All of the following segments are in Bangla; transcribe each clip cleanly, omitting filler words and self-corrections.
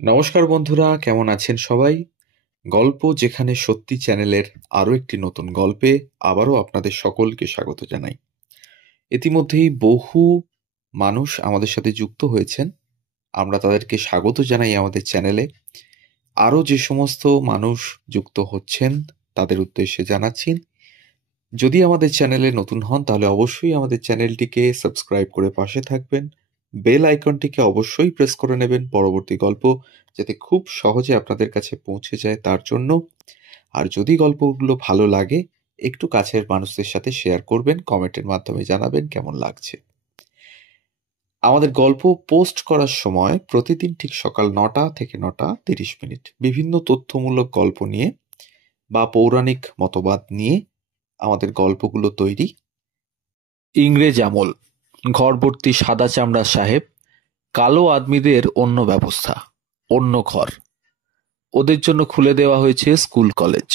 নমস্কার বন্ধুরা, কেমন আছেন সবাই? গল্প যেখানে সত্যি চ্যানেলের আরও একটি নতুন গল্পে আবারও আপনাদের সকলকে স্বাগত জানাই। ইতিমধ্যেই বহু মানুষ আমাদের সাথে যুক্ত হয়েছেন। আমরা তাদেরকে স্বাগত জানাই আমাদের চ্যানেলে। আরও যে সমস্ত মানুষ যুক্ত হচ্ছেন তাদের উদ্দেশ্যে জানাচ্ছি, যদি আমাদের চ্যানেলে নতুন হন তাহলে অবশ্যই আমাদের চ্যানেলটিকে সাবস্ক্রাইব করে পাশে থাকবেন। বেল আইকনটিকে অবশ্যই প্রেস করে নেবেন পরবর্তী গল্প যাতে খুব সহজে আপনাদের কাছে পৌঁছে যায় তার জন্য। আর যদি গল্পগুলো ভালো লাগে একটু কাছের মানুষদের সাথে শেয়ার করবেন, কমেন্টের মাধ্যমে জানাবেন কেমন লাগছে। আমাদের গল্প পোস্ট করার সময় প্রতিদিন ঠিক সকাল 9টা থেকে 9:30 বিভিন্ন তথ্যমূলক গল্প নিয়ে বা পৌরাণিক মতবাদ নিয়ে আমাদের গল্পগুলো তৈরি। ইংরেজ আমল, ঘরভর্তি সাদা চামড়া সাহেব, কালো আদমিদের অন্য ব্যবস্থা, অন্য ঘর। ওদের জন্য খুলে দেওয়া হয়েছে স্কুল কলেজ।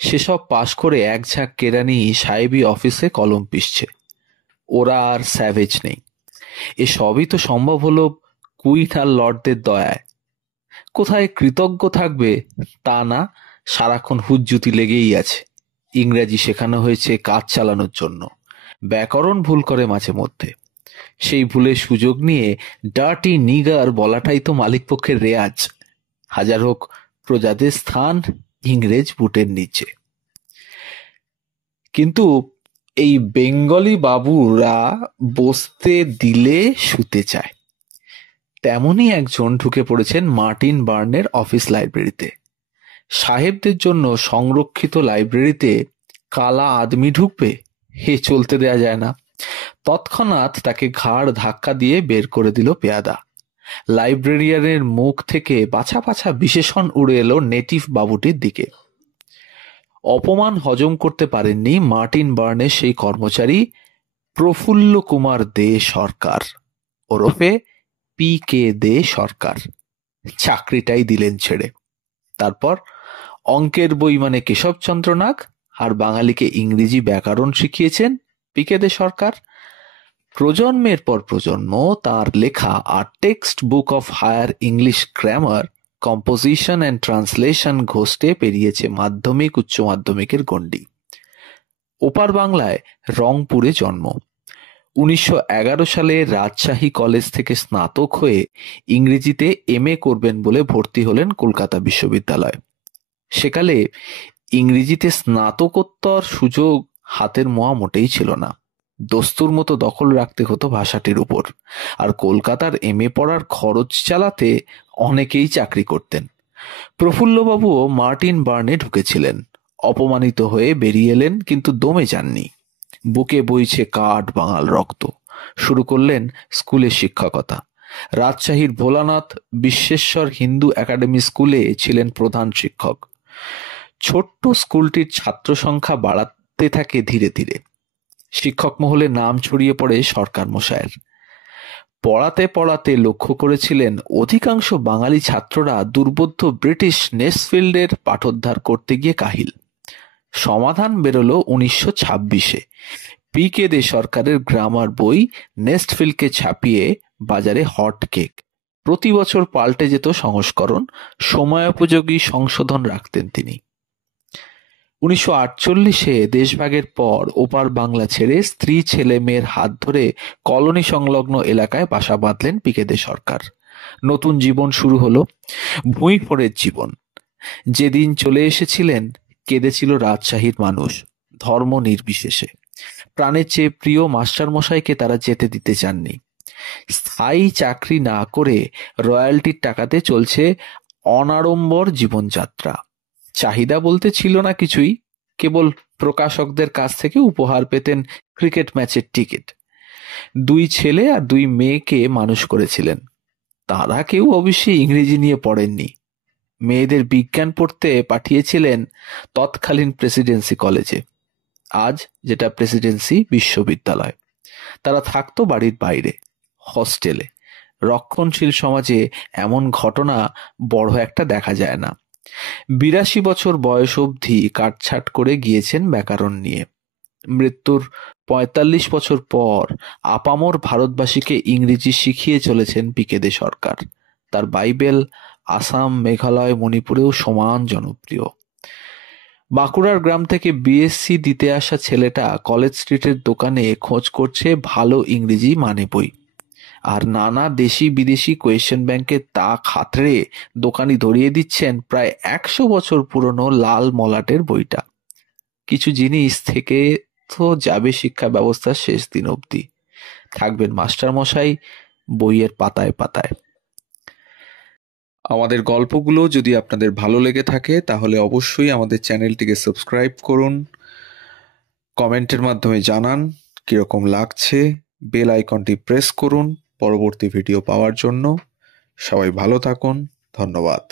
সেসব পাশ করে এক ঝাঁক কেরানি সাহেবি অফিসে কলম পিষছে। ওরা আর স্যাভেজ নেই। এসবই তো সম্ভব হলো কুইন আর লর্ডদের দয়ায়। কোথায় কৃতজ্ঞ থাকবে তা না, সারাক্ষণ হুজ্জুতি লেগেই আছে। ইংরাজি শেখানো হয়েছে কাজ চালানোর জন্য, ব্যাকরণ ভুল করে মাঝে মধ্যে। সেই ভুলের সুযোগ নিয়ে ডার্টি নিগার বলাটাই তো মালিকপক্ষের রেয়াজ। হাজার হোক প্রজাদের স্থান ইংরেজ বুটের নিচে। কিন্তু এই বেঙ্গলি বাবুরা বসতে দিলে শুতে চায়। তেমনই একজন ঢুকে পড়েছেন মার্টিন বার্নের অফিস লাইব্রেরিতে। সাহেবদের জন্য সংরক্ষিত লাইব্রেরিতে কালা আদমি ঢুকবে, হে চলতে দেয়া যায় না। তৎক্ষণাৎ তাকে ঘাড় ধাক্কা দিয়ে বের করে দিল পেয়াদা। লাইব্রেরিয়ানের মুখ থেকে বাছা বাছা বিশেষণ উড়ে এলো নেটিভ বাবুটির দিকে। অপমান হজম করতে পারেননি মার্টিন বার্নের সেই কর্মচারী প্রফুল্ল কুমার দে সরকার, ওরফে পি.কে. দে সরকার। চাকরিটাই দিলেন ছেড়ে। তারপর অঙ্কের বই মানে কেশবচন্দ্র নাগ, আর বাঙালিকে ইংরেজি ব্যাকরণ শিখিয়েছেন পি.কে. দে সরকার। প্রজন্মের পর প্রজন্ম তার লেখা আর text book of higher English grammar, composition and translation ঘোষটে পেরিয়েছে মাধ্যমিক উচ্চ মাধ্যমিকের গণ্ডি। ওপার বাংলায় রংপুরে জন্ম। 1911 সালে রাজশাহী কলেজ থেকে স্নাতক হয়ে ইংরেজিতে এম.এ. করবেন বলে ভর্তি হলেন কলকাতা বিশ্ববিদ্যালয়। সেকালে ইংরেজিতে স্নাতকোত্তর সুযোগ হাতের মোয়া মোটেই ছিল না। দস্তুর মতো দখল রাখতে হতো ভাষাটির উপর। আর কলকাতার এম.এ. পড়ার খরচ চালাতে অনেকেই চাকরি করতেন। প্রফুল্লবাবুও মার্টিন বার্নে ঢুকেছিলেন। অপমানিত হয়ে বেরিয়ে এলেন, কিন্তু দমে যাননি। বুকে বইছে কাঠ বাঙাল রক্ত। শুরু করলেন স্কুলে শিক্ষকতা। রাজশাহীর ভোলানাথ বিশ্বেশ্বর হিন্দু একাডেমি স্কুলে ছিলেন প্রধান শিক্ষক। ছোট্ট স্কুলটির ছাত্র সংখ্যা বাড়াতে থাকে ধীরে ধীরে। শিক্ষক মহলে নাম ছড়িয়ে পড়ে সরকার মশায়ের। পড়াতে পড়াতে লক্ষ্য করেছিলেন অধিকাংশ বাঙালি ছাত্ররা দুর্বোধ্য ব্রিটিশ নেসফিল্ডের পাঠোদ্ধার করতে গিয়ে কাহিল। সমাধান বেরোলো 1926-এ। পি.কে. দে সরকারের গ্রামার বই নেস্টফিল্ডকে ছাপিয়ে বাজারে হট কেক। প্রতি বছর পাল্টে যেত সংস্করণ, সময়োপযোগী সংশোধন রাখতেন তিনি। 1948-এ দেশভাগের পর ওপার বাংলা ছেড়ে স্ত্রী ছেলে মেয়ের হাত ধরে কলোনি সংলগ্ন এলাকায় বাসা বাঁধলেন পি.কে. দে সরকার। নতুন জীবন শুরু হলো, ভুঁইফোড়ের জীবন। যেদিন চলে এসেছিলেন কেঁদেছিল রাজশাহীর মানুষ, ধর্ম নির্বিশেষে। প্রাণের চেয়ে প্রিয় মাস্টারমশাইকে তারা যেতে দিতে চাননি। স্থায়ী চাকরি না করে রয়্যালটির টাকাতে চলছে অনাড়ম্বর জীবনযাত্রা। চাহিদা বলতে ছিল না কিছুই, কেবল প্রকাশকদের কাছ থেকে উপহার পেতেন ক্রিকেট ম্যাচের টিকিট। 2 ছেলে আর 2 মেয়েকে মানুষ করেছিলেন। তারা কেউ অবশ্যই ইংরেজি নিয়ে পড়েননি। মেয়েদের বিজ্ঞান পড়তে পাঠিয়েছিলেন তৎকালীন প্রেসিডেন্সি কলেজে, আজ যেটা প্রেসিডেন্সি বিশ্ববিদ্যালয়। তারা থাকতো বাড়ির বাইরে, হস্টেলে। রক্ষণশীল সমাজে এমন ঘটনা বড় একটা দেখা যায় না। 82 বছর বয়স অবধি কাটছাট করে গিয়েছেন ব্যাকরণ নিয়ে। মৃত্যুর 45 বছর পর আপামর ভারতবাসীকে ইংরেজি শিখিয়ে চলেছেন পি.কে. দে সরকার। তার বাইবেল আসাম, মেঘালয়, মণিপুরেও সমান জনপ্রিয়। বাঁকুড়ার গ্রাম থেকে বিএসসি দিতে আসা ছেলেটা কলেজ স্ট্রিটের দোকানে খোঁজ করছে ভালো ইংরেজি মানে বই, আর নানা দেশি বিদেশি কোয়েশ্চেন ব্যাংকের তাক হাতড়ে দোকানি ধরিয়ে দিচ্ছেন প্রায় 100 বছর পুরনো লাল মলাটের বইটা। কিছু জিনিস থেকে তো যাবে শিক্ষা ব্যবস্থার শেষ দিন অবধি, থাকবেন মাস্টার মশাই বইয়ের পাতায় পাতায়। আমাদের গল্পগুলো যদি আপনাদের ভালো লেগে থাকে তাহলে অবশ্যই আমাদের চ্যানেলটিকে সাবস্ক্রাইব করুন, কমেন্টের মাধ্যমে জানান কিরকম লাগছে, বেল আইকনটি প্রেস করুন পরবর্তী ভিডিও পাওয়ার জন্য। সবাই ভালো থাকুন, ধন্যবাদ।